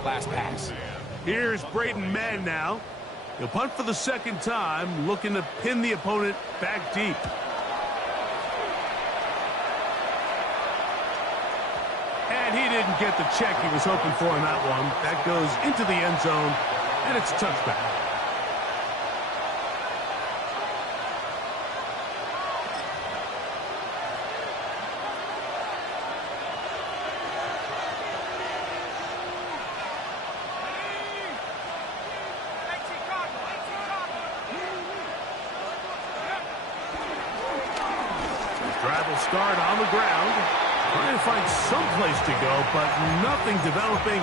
that last pass. Here's Braden Mann now. He'll punt for the second time, looking to pin the opponent back deep. And he didn't get the check he was hoping for in that one. That goes into the end zone, and it's a touchback. Start on the ground, trying to find some place to go, but nothing developing.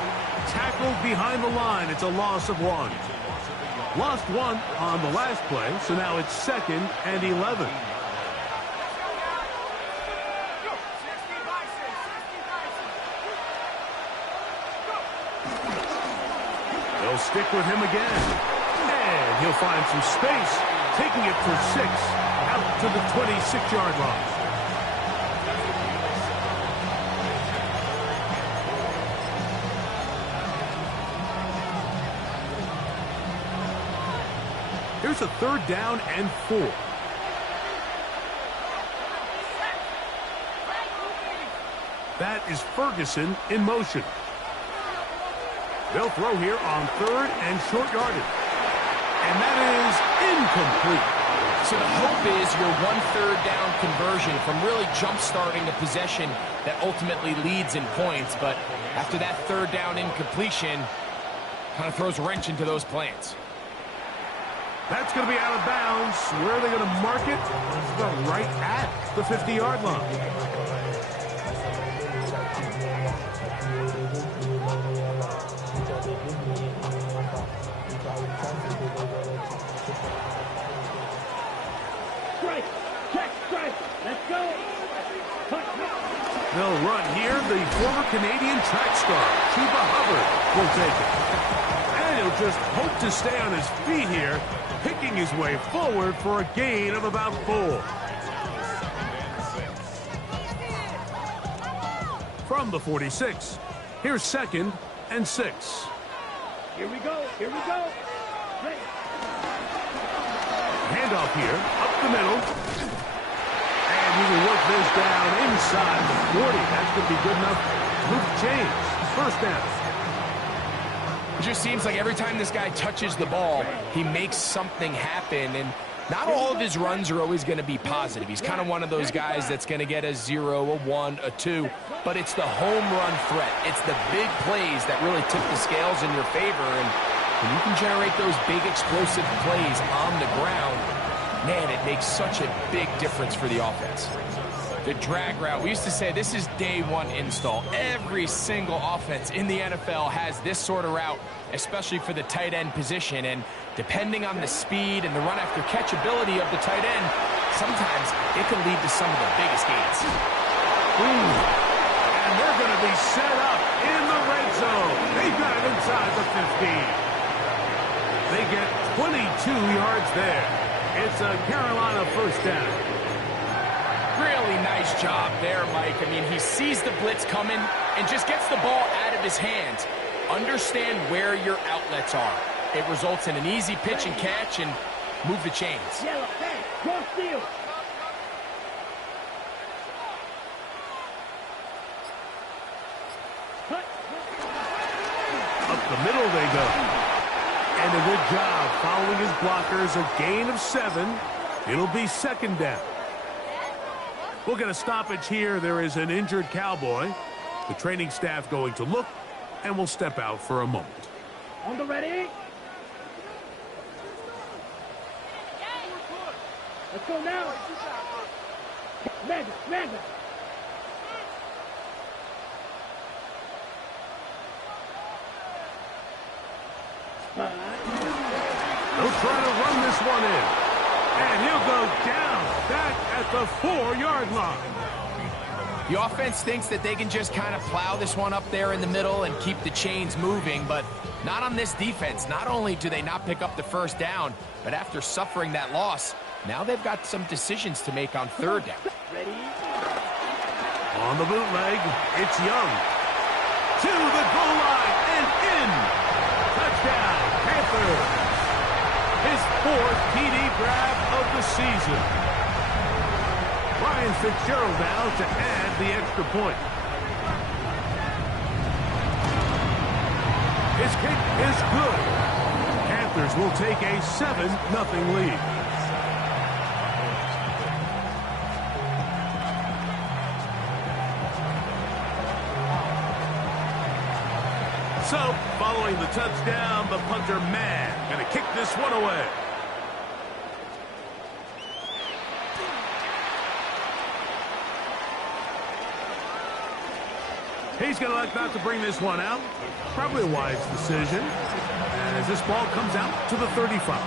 Tackled behind the line. It's a loss of 1. Lost 1 on the last play, so now it's 2nd and 11. They'll stick with him again, and he'll find some space, taking it for 6 out to the 26-yard line. Here's a 3rd down and 4. That is Ferguson in motion. They'll throw here on 3rd and short yardage. And that is incomplete. So the hope is your 1/3 down conversion from really jump-starting a possession that ultimately leads in points. But after that 3rd down incompletion, kind of throws a wrench into those plans. That's going to be out of bounds. Where are they going to mark it? It's about right at the 50-yard line. Strike. Check. Strike. Let's go. They'll run here. The former Canadian track star, Chuba Hubbard, will take it. And he'll just hope to stay on his feet here, picking his way forward for a gain of about 4. From the 46, here's 2nd and 6. Here we go. Here we go. Ready. Handoff here, up the middle. And he will work this down inside the 40. That's going to be good enough to move the chains. 1st down. It just seems like every time this guy touches the ball, he makes something happen, and not all of his runs are always going to be positive. He's kind of one of those guys that's going to get a 0, a 1, a 2, but it's the home run threat. It's the big plays that really tip the scales in your favor, and when you can generate those big explosive plays on the ground, man, it makes such a big difference for the offense. The drag route, we used to say this is day 1 install. Every single offense in the NFL has this sort of route, especially for the tight end position. And depending on the speed and the run after catch ability of the tight end, sometimes it can lead to some of the biggest gains. And they're going to be set up in the red zone. They've got it inside the 15. They get 22 yards there. It's a Carolina 1st down. Really nice job there, Mike. I mean, he sees the blitz coming and just gets the ball out of his hands. Understand where your outlets are. It results in an easy pitch and catch and move the chains. Yellow, hey, go steal. Up the middle they go. And a good job following his blockers. A gain of 7. It'll be 2nd down. We'll get a stoppage here. There is an injured Cowboy. The training staff going to look, and we'll step out for a moment. On the ready. Let's go now. Mega. They'll try to run this one in. And he'll go down back at the 4-yard line. The offense thinks that they can just kind of plow this one up there in the middle and keep the chains moving, but not on this defense. Not only do they not pick up the 1st down, but after suffering that loss, now they've got some decisions to make on 3rd down. Ready? On the bootleg, it's Young. To the goal line and in season. Ryan Fitzgerald now to add the extra point. His kick is good. Panthers will take a 7-0 lead. So, following the touchdown, the punter Mann going to kick this one away. He's going to elect not to bring this one out. Probably a wise decision. As this ball comes out to the 35.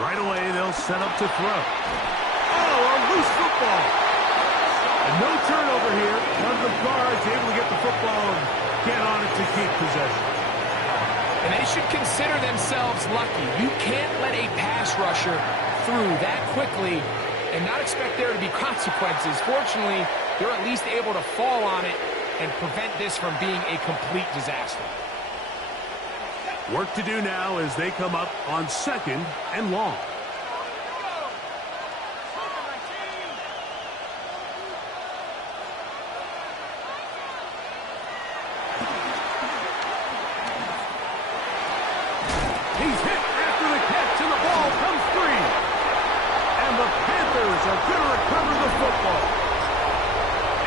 Right away, they'll set up to throw. Oh, a loose football. And no turnover here. One of the guards able to get the football and get on it to keep possession. And they should consider themselves lucky. You can't let a pass rusher through that quickly and not expect there to be consequences. Fortunately, they're at least able to fall on it and prevent this from being a complete disaster. Work to do now as they come up on 2nd and long. He's hit after the catch, and the ball comes free. And the Panthers are going to recover the football.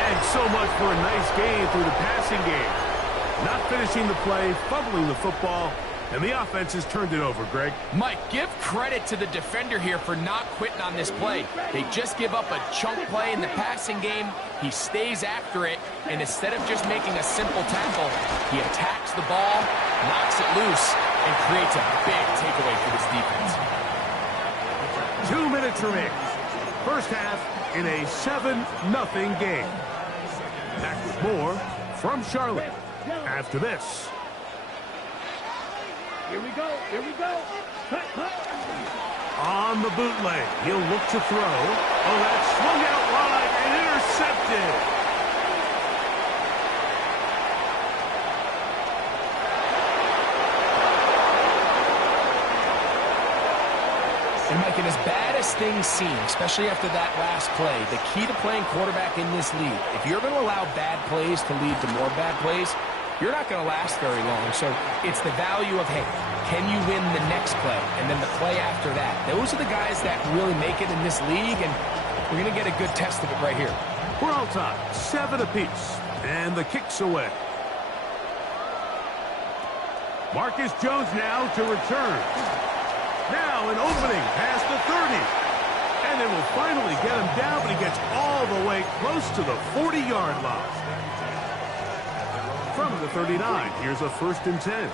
And so much for a nice gain through the passing game. Not finishing the play, fumbling the football, and the offense has turned it over, Greg. Mike, give credit to the defender here for not quitting on this play. They just give up a chunk play in the passing game. He stays after it, and instead of just making a simple tackle, he attacks the ball, knocks it loose, and creates a big takeaway for this defense. 2 minutes remaining. First half in a 7-0 game. Back with more from Charlotte after this. Here we go. Here we go. Cut, cut. On the bootleg, he'll look to throw. Oh, that's swung out wide and intercepted. And Mike, and as bad as things seem, especially after that last play, the key to playing quarterback in this league, if you're going to allow bad plays to lead to more bad plays, you're not going to last very long. So it's the value of, hey, can you win the next play? And then the play after that. Those are the guys that really make it in this league, and we're going to get a good test of it right here. We're all tied, 7 apiece, and the kick's away. Marcus Jones now to return. Now an opening past the 30. And they will finally get him down, but he gets all the way close to the 40-yard line. From the 39, here's a 1st and 10.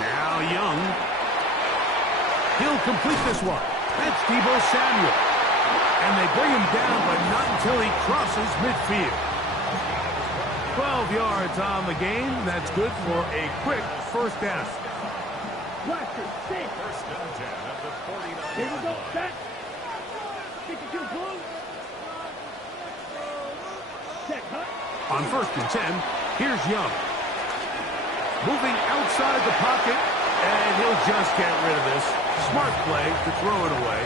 Now Young. He'll complete this one. That's Deebo Samuel. And they bring him down, but not until he crosses midfield. 12 yards on the game. That's good for a quick 1st down. Blaster, stay. 1st and 10 at the 49. Here we go. Set. 52 blue. Set, cut. On 1st and 10, here's Young. Moving outside the pocket, and he'll just get rid of this. Smart play to throw it away,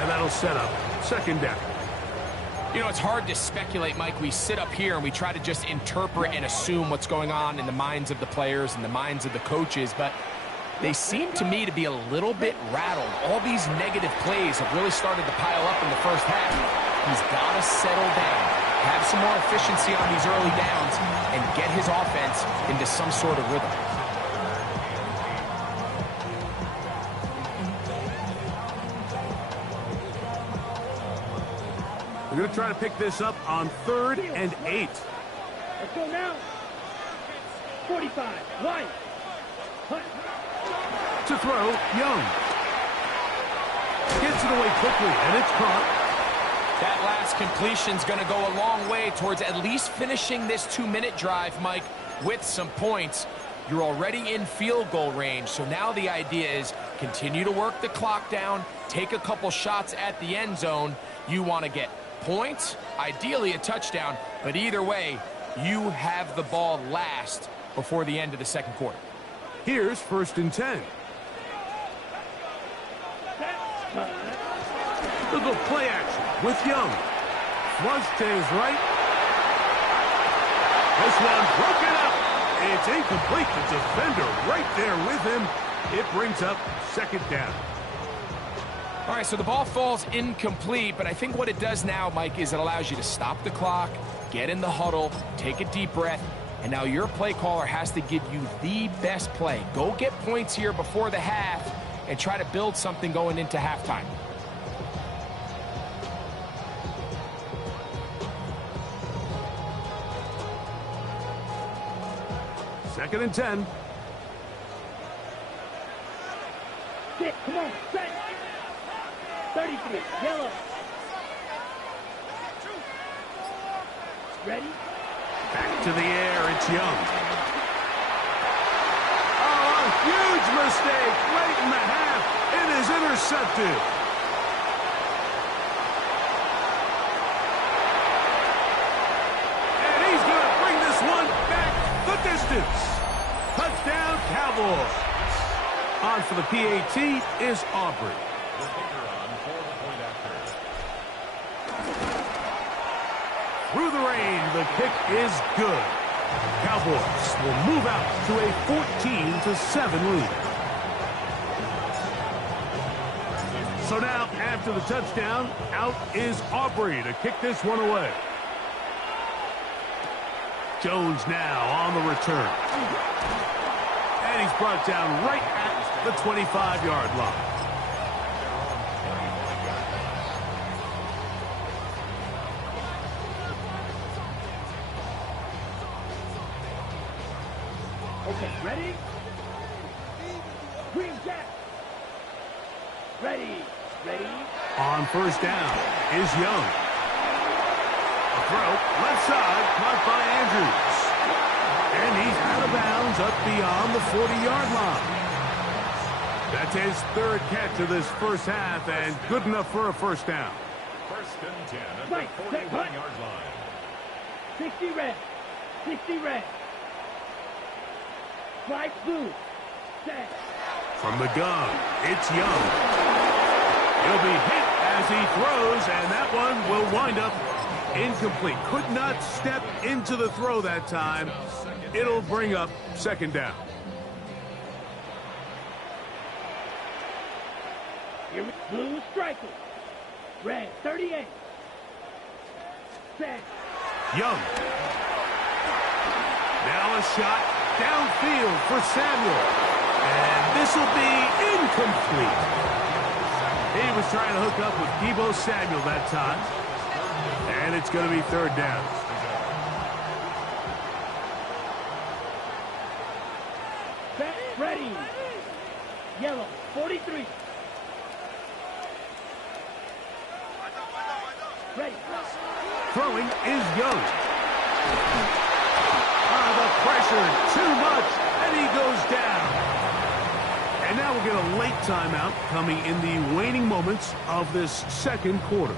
and that'll set up 2nd down. You know, it's hard to speculate, Mike. We sit up here and we try to just interpret and assume what's going on in the minds of the players and the minds of the coaches, but they seem to me to be a little bit rattled. All these negative plays have really started to pile up in the first half. He's got to settle down, have some more efficiency on these early downs, and get his offense into some sort of rhythm. We're going to try to pick this up on 3rd and 8. Let's go now. 45. Wide. Cut. To throw, Young. Gets it away quickly, and it's caught. That last completion's going to go a long way towards at least finishing this 2-minute drive, Mike, with some points. You're already in field goal range, so now the idea is continue to work the clock down, take a couple shots at the end zone. You want to get points, ideally a touchdown, but either way, you have the ball last before the end of the second quarter. Here's 1st and 10. Look at play action with Young. Flush to his right. This one broken up. It's incomplete. The defender right there with him. It brings up 2nd down. All right, so the ball falls incomplete, but I think what it does now, Mike, is it allows you to stop the clock, get in the huddle, take a deep breath, and now your play caller has to give you the best play. Go get points here before the half and try to build something going into halftime. Second and 10. Sit, come on, set. 33, yellow. Ready? Back to the air, it's Young. Oh, a huge mistake late in the half. It is intercepted. And he's going to bring this one back the distance. Touchdown, Cowboys. On for the PAT is Aubrey. Through the rain, the kick is good. Cowboys will move out to a 14-7 lead. So now, after the touchdown, out is Aubrey to kick this one away. Jones now on the return. And he's brought down right at the 25-yard line. Okay, ready? Green Jack. Ready, ready. On 1st down is Young. A throw, left side, caught by Andrews. And he's out of bounds up beyond the 40-yard line. That's his 3rd catch of this first half, and good enough for a 1st down. 1st and 10 at the 41-yard line. 60 red, 60 red. Flag blue, set. From the gun, it's Young. He'll be hit as he throws, and that one will wind up incomplete. Could not step into the throw that time. It'll bring up 2nd down. Here we blue striker. Red 38. Set. Young. Now a shot downfield for Samuel. And this will be incomplete. He was trying to hook up with Deebo Samuel that time. And it's going to be 3rd down. Set, ready. Yellow 43. Ready. Throwing is Young. The pressure, too much, and he goes down. And now we'll get a late timeout coming in the waning moments of this 2nd quarter.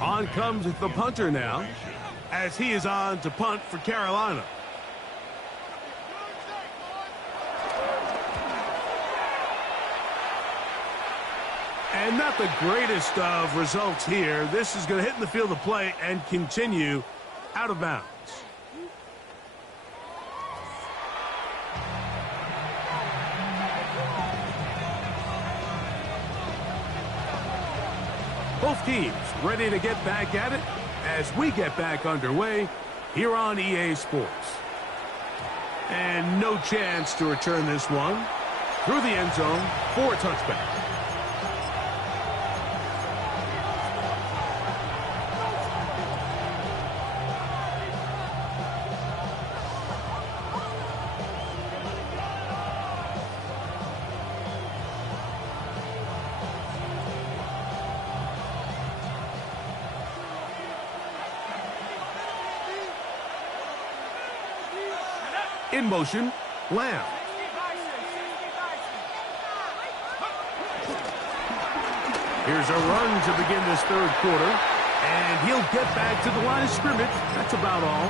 On comes the punter now, as he is on to punt for Carolina. And not the greatest of results here. This is going to hit in the field of play and continue out of bounds. Both teams ready to get back at it as we get back underway here on EA Sports. And no chance to return this one through the end zone for a touchback. In motion, Lamb. Here's a run to begin this third quarter. And he'll get back to the line of scrimmage. That's about all.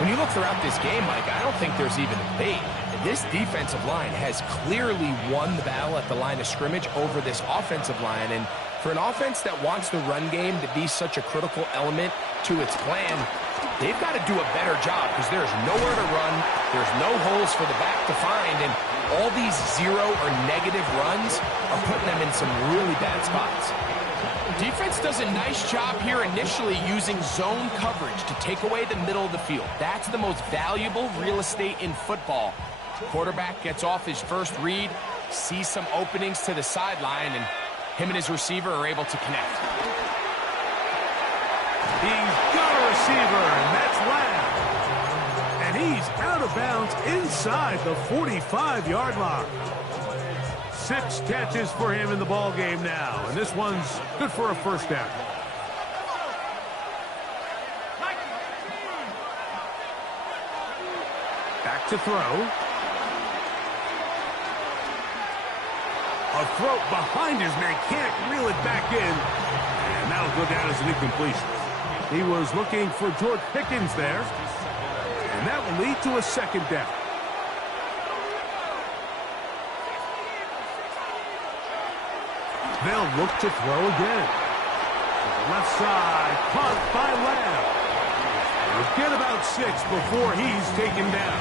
When you look throughout this game, Mike, I don't think there's even a debate. This defensive line has clearly won the battle at the line of scrimmage over this offensive line. And for an offense that wants the run game to be such a critical element to its plan, they've got to do a better job because there's nowhere to run. There's no holes for the back to find. And all these zero or negative runs are putting them in some really bad spots. Defense does a nice job here initially using zone coverage to take away the middle of the field. That's the most valuable real estate in football. Quarterback gets off his first read, sees some openings to the sideline, and him and his receiver are able to connect. He's got a receiver, and that's Lamb. And he's out of bounds inside the 45-yard line. 6 catches for him in the ball game now, and this one's good for a first down. Back to throw. A throw behind his man, can't reel it back in, and that'll go down as an incompletion. He was looking for George Pickens there, and that will lead to a second down. They'll look to throw again. To the left side, caught by Lamb. He'll get about 6 before he's taken down.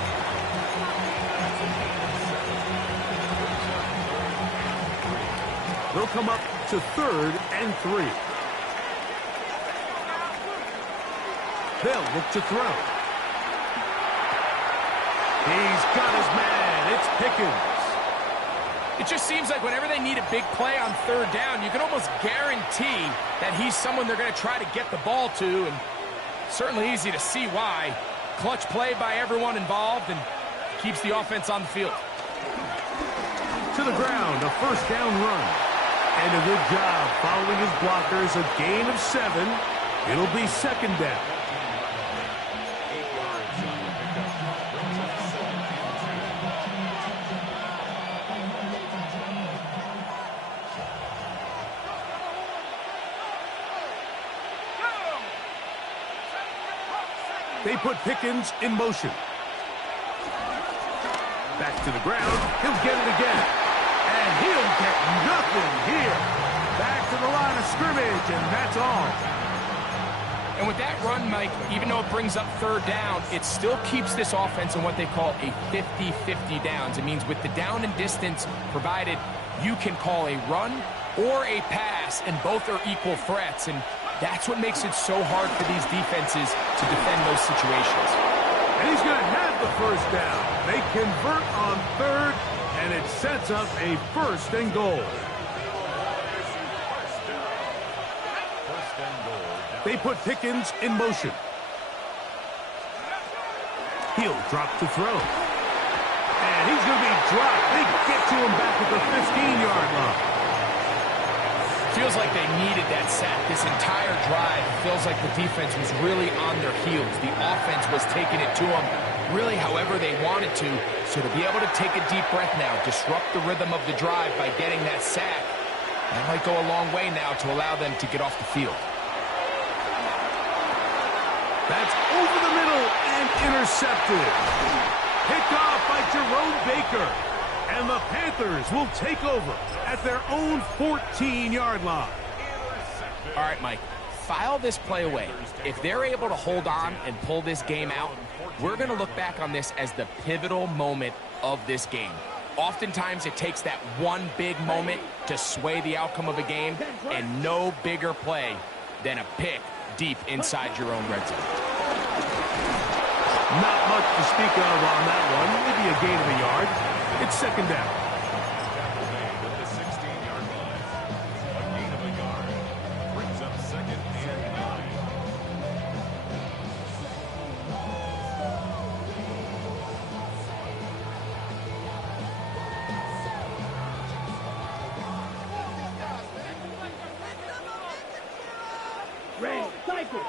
They'll come up to 3rd and 3. They'll look to throw. He's got his man. It's Pickens. It just seems like whenever they need a big play on 3rd down, you can almost guarantee that he's someone they're going to try to get the ball to, and certainly easy to see why. Clutch play by everyone involved and keeps the offense on the field. To the ground, a first down run. And a good job following his blockers, a gain of 7. It'll be second down. They put Pickens in motion. Back to the ground. He'll get it again. And he'll get nothing here. Back to the line of scrimmage, and that's all. And with that run, Mike, even though it brings up 3rd down, it still keeps this offense in what they call a 50-50 downs. It means with the down and distance provided, you can call a run or a pass, and both are equal threats. And that's what makes it so hard for these defenses to defend those situations. And he's going to have the first down. They convert on 3rd, and it sets up a 1st and goal. They put Pickens in motion. He'll drop to throw. And he's going to be dropped. They get to him back at the 15-yard line. Feels like they needed that sack this entire drive. Feels like the defense was really on their heels. The offense was taking it to them really however they wanted to. So to be able to take a deep breath now, disrupt the rhythm of the drive by getting that sack, that might go a long way now to allow them to get off the field. That's over the middle and intercepted. Picked off by Jerome Baker. And the Panthers will take over at their own 14-yard line. All right, Mike, file this play away. If they're able to hold on and pull this game out, we're going to look back on this as the pivotal moment of this game. Oftentimes, it takes that one big moment to sway the outcome of a game, and no bigger play than a pick deep inside your own red zone. Not much to speak of on that one. Maybe a gain of a yard. It's second down. At the 16-yard line. A gain of a yard. Brings up 2nd and 9. Ray, cycle.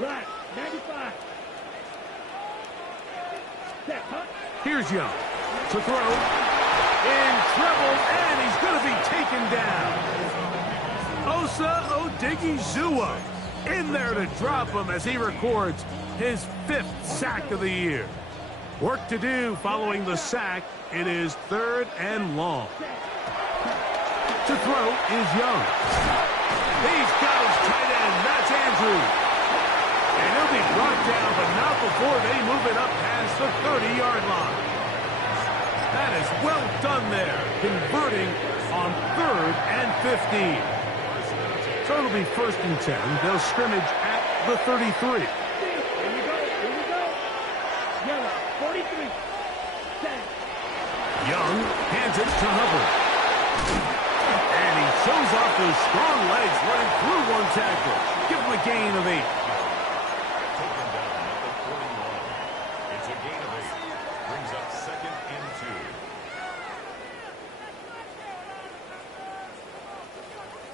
Black, 95. Set, huh? Here's Young to throw. In trouble, and he's going to be taken down. Osa Odighizuwa in there to drop him as he records his 5th sack of the year. Work to do following the sack. It is 3rd and long. To throw is Young. He's got his tight end. That's Andrews. And he'll be brought down, but not before they move it up past the 30-yard line. That is well done there, converting on 3rd and 15. So it'll be 1st and 10. They'll scrimmage at the 33. Here we go. Here we go. Yellow, 43. Set. Young hands it to Hubbard. And he shows off those strong legs running through one tackle. Give him a gain of 8. Taken down at the 41. It's a gain of 8. Brings up 2nd and 2.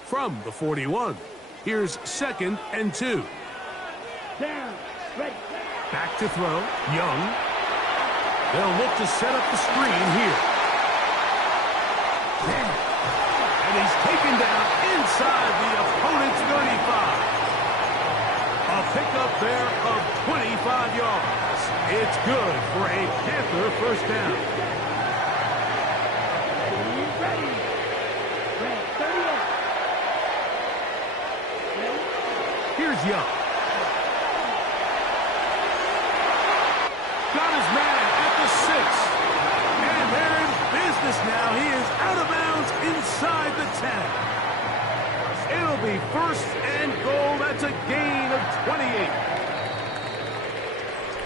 From the 41, here's 2nd and 2. Down. Ready. Back to throw, Young. They'll look to set up the screen here. And he's taken down inside the opponent's 35. A pickup there of 25 yards. It's good for a Panther 1st down. Ready. Ready. 38. Ready. Here's Young. Got his man at the 6. And they're in business now. He is out of bounds inside the 10. It'll be 1st and goal. That's a gain of 28.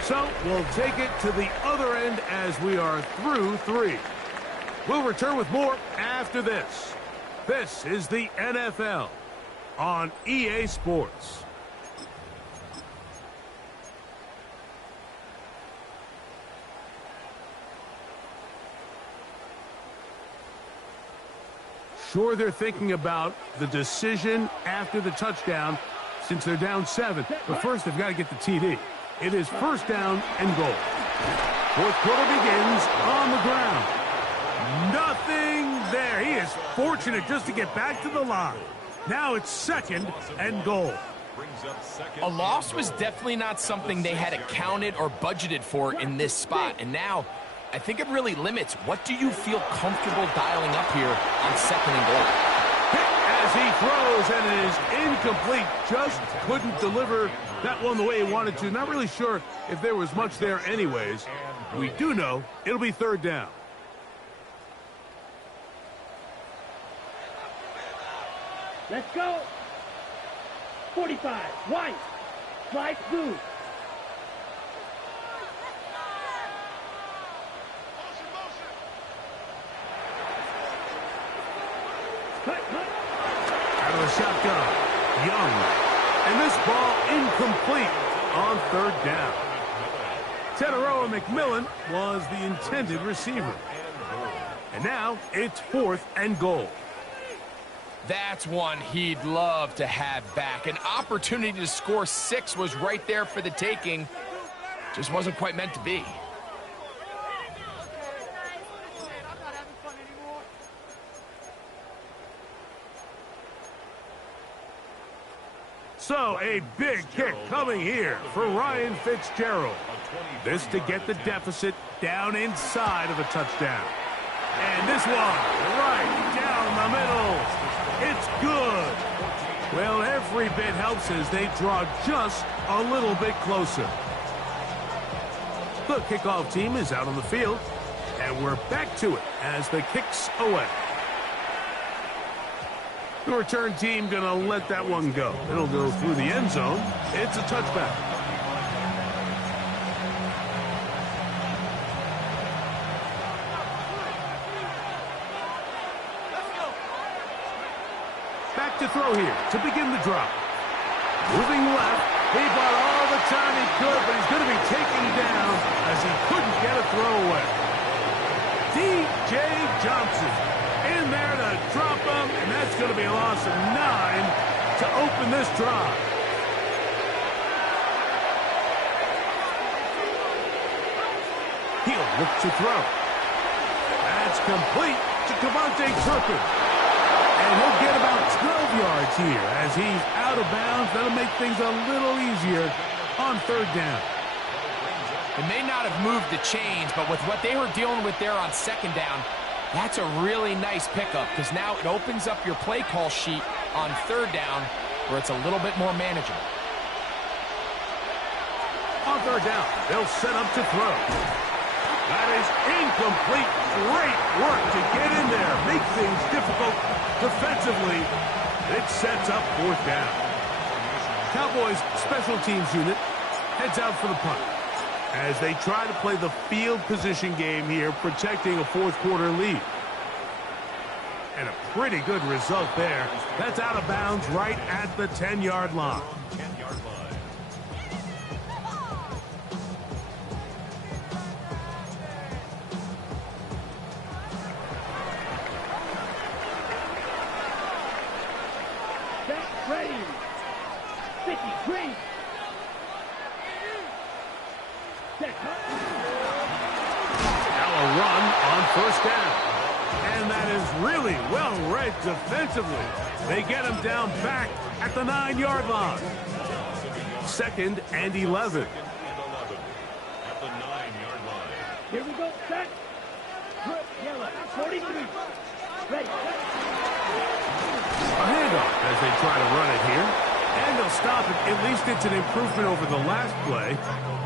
So we'll take it to the other end as we are through 3. We'll return with more after this. This is the NFL on EA Sports. Sure, they're thinking about the decision after the touchdown since they're down 7. But first, they've got to get the TD. It is 1st down and goal. 4th quarter begins on the ground. Nothing there. He is fortunate just to get back to the line. Now it's 2nd and goal. Brings up 2nd. A loss was definitely not something they had accounted or budgeted for in this spot. And now, I think it really limits what do you feel comfortable dialing up here on 2nd and goal. As he throws, and it is incomplete. Just couldn't deliver that one the way he wanted to. Not really sure if there was much there anyways. We do know it'll be 3rd down. Let's go. 45. White. Slide through. Cut. Out of the shotgun, Young. And this ball incomplete on 3rd down. Teteroa McMillan was the intended receiver. And now it's 4th and goal. That's one he'd love to have back. An opportunity to score 6 was right there for the taking. Just wasn't quite meant to be. So a big kick coming here for Ryan Fitzgerald. This to get the deficit down inside of a touchdown. And this one right down the middle. It's good. Well, every bit helps as they draw just a little bit closer. The kickoff team is out on the field, and we're back to it as the kick's away. The return team going to let that one go. It'll go through the end zone. It's a touchback. Back to throw here to begin the drop. Moving left. He bought all the time he could, but he's going to be taken down as he couldn't get a throw away. D.J. Johnson in there to drop him, and that's going to be a loss of 9 to open this drive. He'll look to throw. That's complete to Devontae Turpin. And he'll get about 12 yards here as he's out of bounds. That'll make things a little easier on third down. It may not have moved the chains, but with what they were dealing with there on second down, that's a really nice pickup because now it opens up your play call sheet on third down where it's a little bit more manageable. On third down, they'll set up to throw. That is incomplete. Great work to get in there. Make things difficult defensively. It sets up fourth down. Cowboys special teams unit heads out for the punt as they try to play the field position game here, protecting a fourth quarter lead. And a pretty good result there. That's out of bounds right at the 10-yard line. 10-yard line. Ready. Sticky, green. Now a run on first down. And that is really well read defensively. They get him down back at the 9-yard line. 2nd and 11. At the 9-yard line. Here we go, set. Good, yellow, 43. Ready, A handoff as they try to run it here. And they'll stop it. At least it's an improvement over the last play.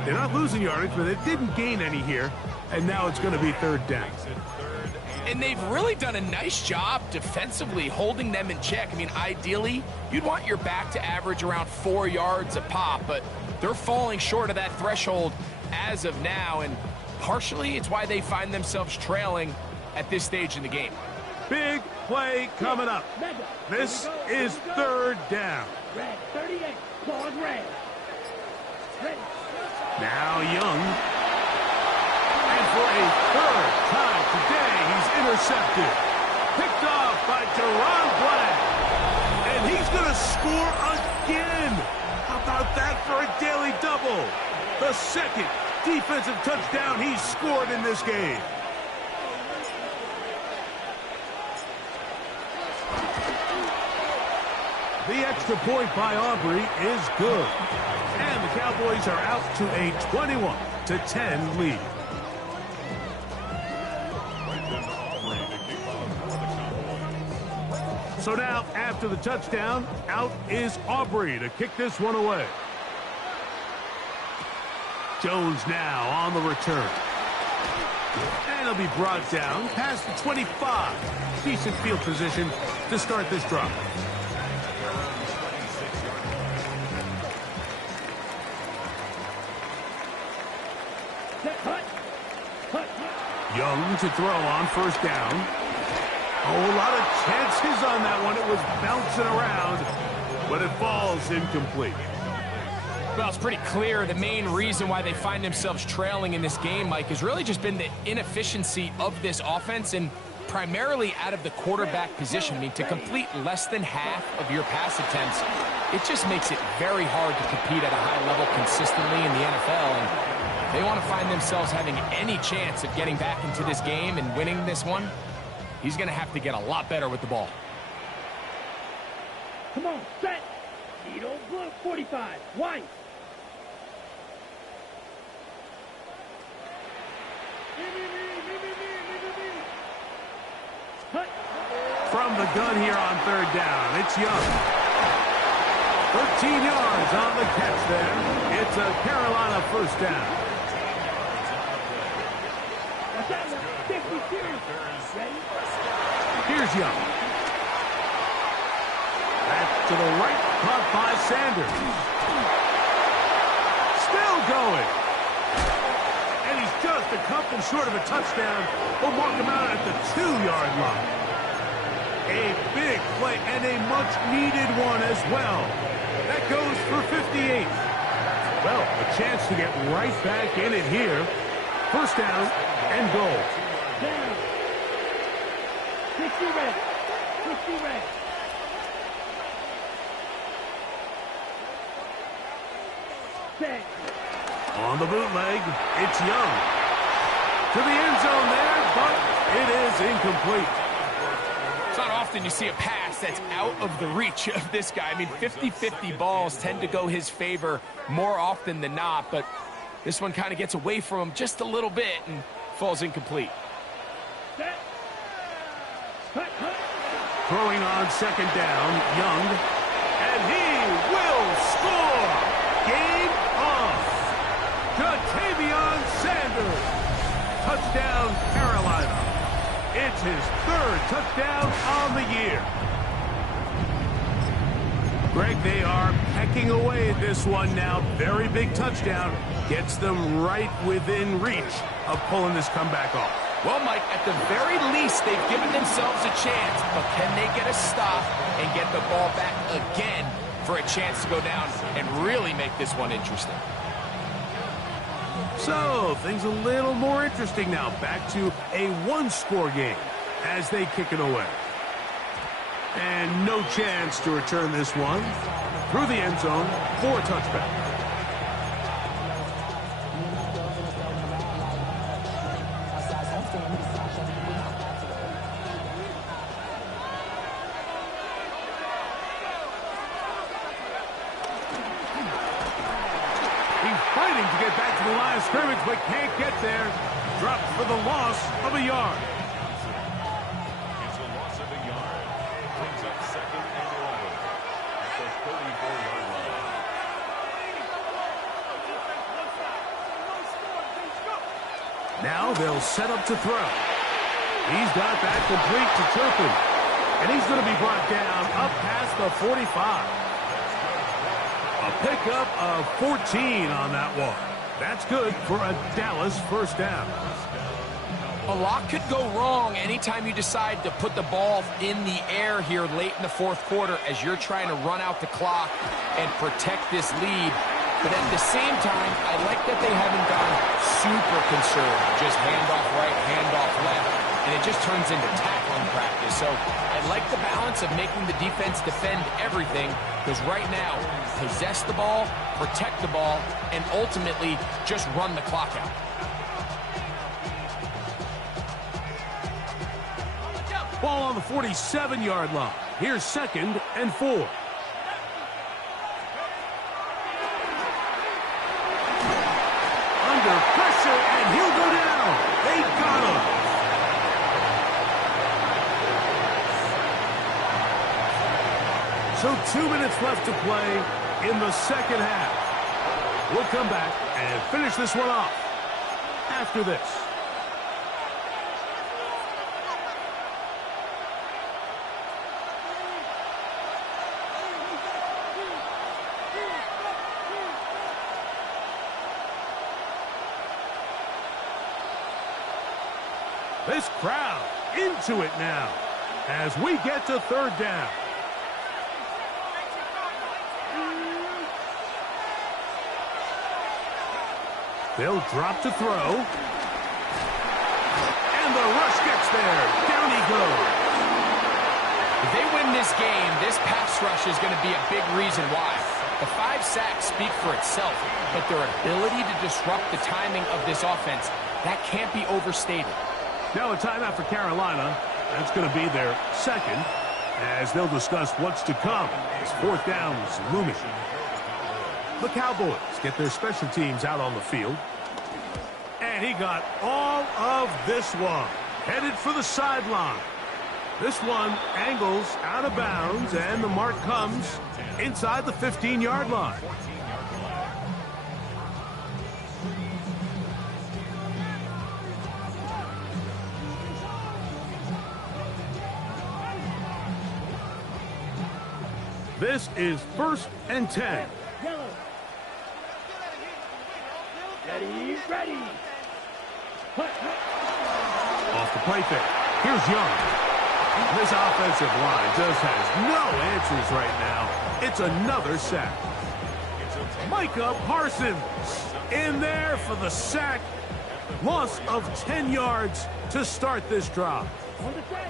They're not losing yardage, but they didn't gain any here. And now it's going to be third down. And they've really done a nice job defensively holding them in check. I mean, ideally, you'd want your back to average around 4 yards a pop, but they're falling short of that threshold as of now, and partially it's why they find themselves trailing at this stage in the game. Big play coming up. This is third down. red, 38, long red. Ready. Now Young. And for a third time today, he's intercepted. Picked off by Teron Black. And he's going to score again. How about that for a daily double? The second defensive touchdown he's scored in this game. The extra point by Aubrey is good. And the Cowboys are out to a 21-10 lead. So now, after the touchdown, out is Aubrey to kick this one away. Jones now on the return. And he'll be brought down past the 25. Decent field position to start this drive. Young to throw on first down. Oh, a lot of chances on that one. It was bouncing around, but it falls incomplete. Well, it's pretty clear the main reason why they find themselves trailing in this game, Mike, has really just been the inefficiency of this offense and primarily out of the quarterback position. I mean, to complete less than half of your pass attempts, it just makes it very hard to compete at a high level consistently in the NFL. And if they want to find themselves having any chance of getting back into this game and winning this one, he's going to have to get a lot better with the ball. Come on, set. Needle, blue, 45, white. From the gun here on third down, it's Young. 13 yards on the catch there. It's a Carolina first down. Here's Young. Back to the right, caught by Sanders. Still going. And he's just a couple short of a touchdown. We'll mark him out at the 2-yard line. A big play and a much-needed one as well. That goes for 58. Well, a chance to get right back in it here. First down and goal. Down. 60 red. 60 red. Set. On the bootleg, it's Young. to the end zone there, but it is incomplete. It's not often you see a pass that's out of the reach of this guy. I mean, 50-50 balls tend to go his favor more often than not, but this one kind of gets away from him just a little bit and falls incomplete. Set. Cut, cut. Throwing on second down, Young, and he will score. Game off. Ja'Tavion Sanders. Touchdown, Carolina. It's his third touchdown on the year. Greg, they are pecking away at this one now. Very big touchdown. Gets them right within reach of pulling this comeback off. Well, Mike, at the very least, they've given themselves a chance, but can they get a stop and get the ball back again for a chance to go down and really make this one interesting? So, things a little more interesting now. Back to a one-score game as they kick it away. And no chance to return this one through the end zone for a touchback. Fighting to get back to the line of scrimmage, but can't get there. Dropped for the loss of a yard. It's a loss of a yard. Brings up second and 11 at the 34-yard line. Now they'll set up to throw. He's got that complete to Turpin. And he's going to be brought down up past the 45. A pickup of 14 on that one. That's good for a Dallas first down. A lot could go wrong anytime you decide to put the ball in the air here late in the fourth quarter as you're trying to run out the clock and protect this lead. But at the same time, I like that they haven't gone super conservative. Just handoff right, handoff left, and it just turns into tackling practice. So I like the balance of making the defense defend everything, because right now, possess the ball, protect the ball, and ultimately just run the clock out. Ball on the 47-yard line. Here's second and 4. Under pressure, and he'll go down. They got him. So 2 minutes left to play in the second half. We'll come back and finish this one off after this. This crowd into it now as we get to third down. They'll drop to throw. And the rush gets there. Down he goes. If they win this game, this pass rush is going to be a big reason why. The 5 sacks speak for itself, but their ability to disrupt the timing of this offense, that can't be overstated. Now a timeout for Carolina. That's going to be their second as they'll discuss what's to come as fourth down is looming. The Cowboys get their special teams out on the field. And he got all of this one. Headed for the sideline. This one angles out of bounds, and the mark comes inside the 15-yard line. This is 1st and 10. Ready, ready. Off the play fake. Here's Young. This offensive line just has no answers right now. It's another sack. Micah Parsons in there for the sack. Loss of 10 yards to start this drive.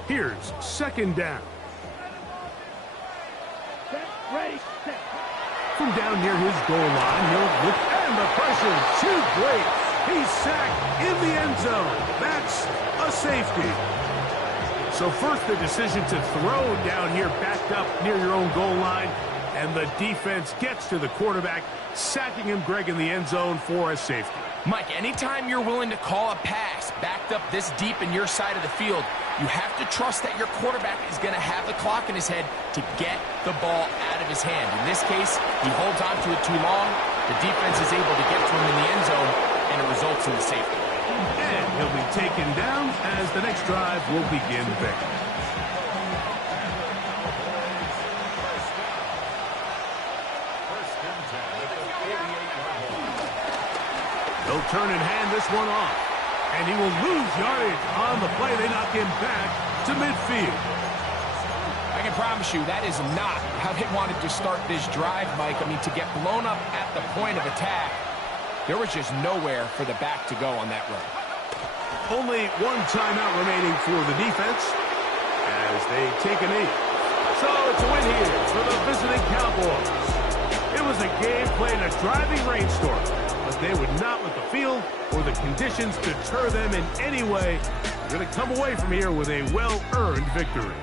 Here's second down. Set, ready, set. From down near his goal line, he'll look, and the pressure too great. He's sacked in the end zone. That's a safety. So first the decision to throw down here backed up near your own goal line. And the defense gets to the quarterback, sacking him, Greg, in the end zone for a safety. Mike, anytime you're willing to call a pass backed up this deep in your side of the field, you have to trust that your quarterback is going to have the clock in his head to get the ball out of his hand. In this case, he holds on to it too long. The defense is able to get to him in the end zone, and it results in the safety. And he'll be taken down as the next drive will begin there. They'll turn and hand this one off. And he will lose yardage on the play. They knock him back to midfield. I can promise you that is not how they wanted to start this drive, Mike. I mean, to get blown up at the point of attack, there was just nowhere for the back to go on that run. Only one timeout remaining for the defense as they take a knee. So it's a win here for the visiting Cowboys. It was a game played in a driving rainstorm, but they would not let the field or the conditions deter them in any way. They're going to come away from here with a well-earned victory.